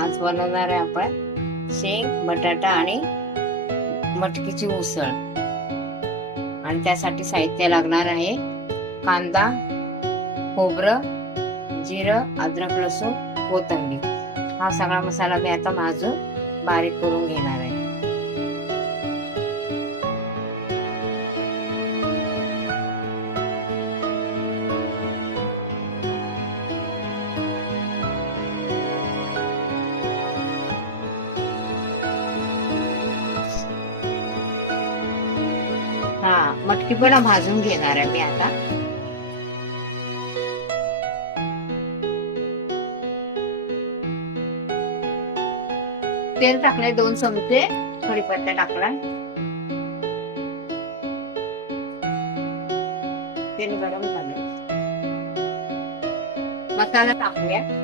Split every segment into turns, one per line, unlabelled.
आज बनवणार आहे आपण शेंग बटाटा आणि मटकीची उसळ. आणि त्यासाठी साहित्य लागणार आहे कांदा खोबरं जिरं अद्रक लसूण कोथंबीर. हा सगळा मसाला मी आता भाजून बारीक करून घेणार आहे. ती पण भाजून घेणार आहे मी आता. तेल टाकले दोन चमचे. कढीपत्ता टाकला तेल गरम झालं मसाला टाकूया.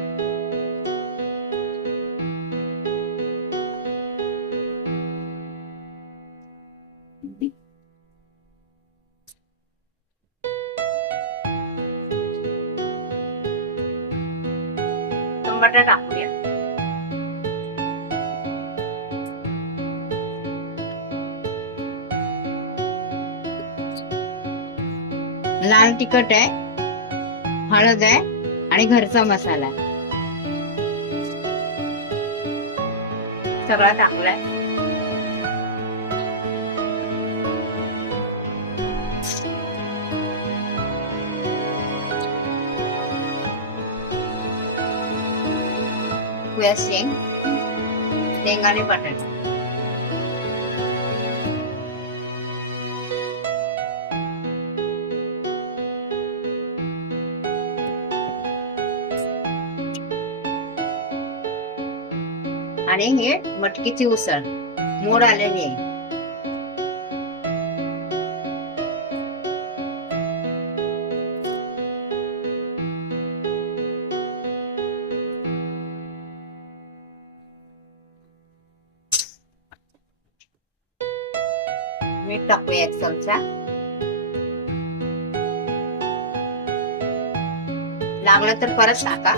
टमाटर टाकूया लाल तिखट आहे हळद आहे आणि घरचा मसाला आहे. सगळा टाकलाय कुया शेंग शेंग आणि बटाटा आणि हे मटकीची उसळ मोड आलेली आहे मीठ टाकूया एक चमचा लागलं तर परत टाका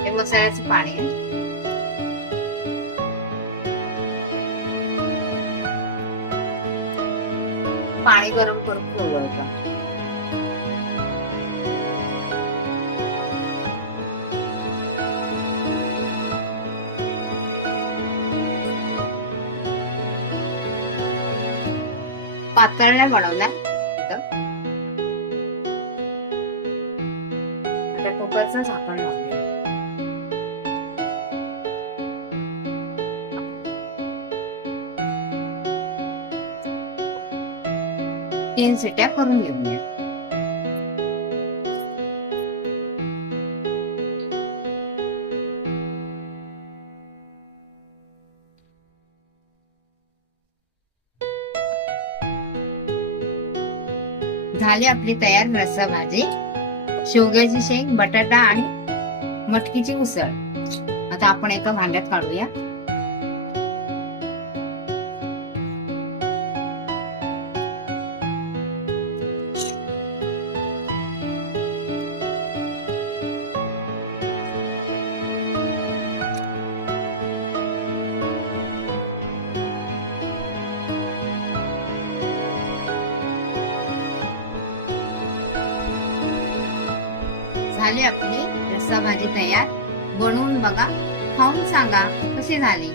हे मसाल्याचं पाणी पाणी गरम करून ठेवायचं पातळ बनवणार आता कुकरचं झाकण लावूया तीन सिट्या करून घेऊया. झाली आपली तयार रस्सा भाजी शेवग्याची शेंग बटाटा आणि मटकीची उसळ. आता आपण एका भांड्यात काढूया. झाले आपली रस्सा भाजी तयार. बनवून बघा. खाऊन सांगा कशी झाली.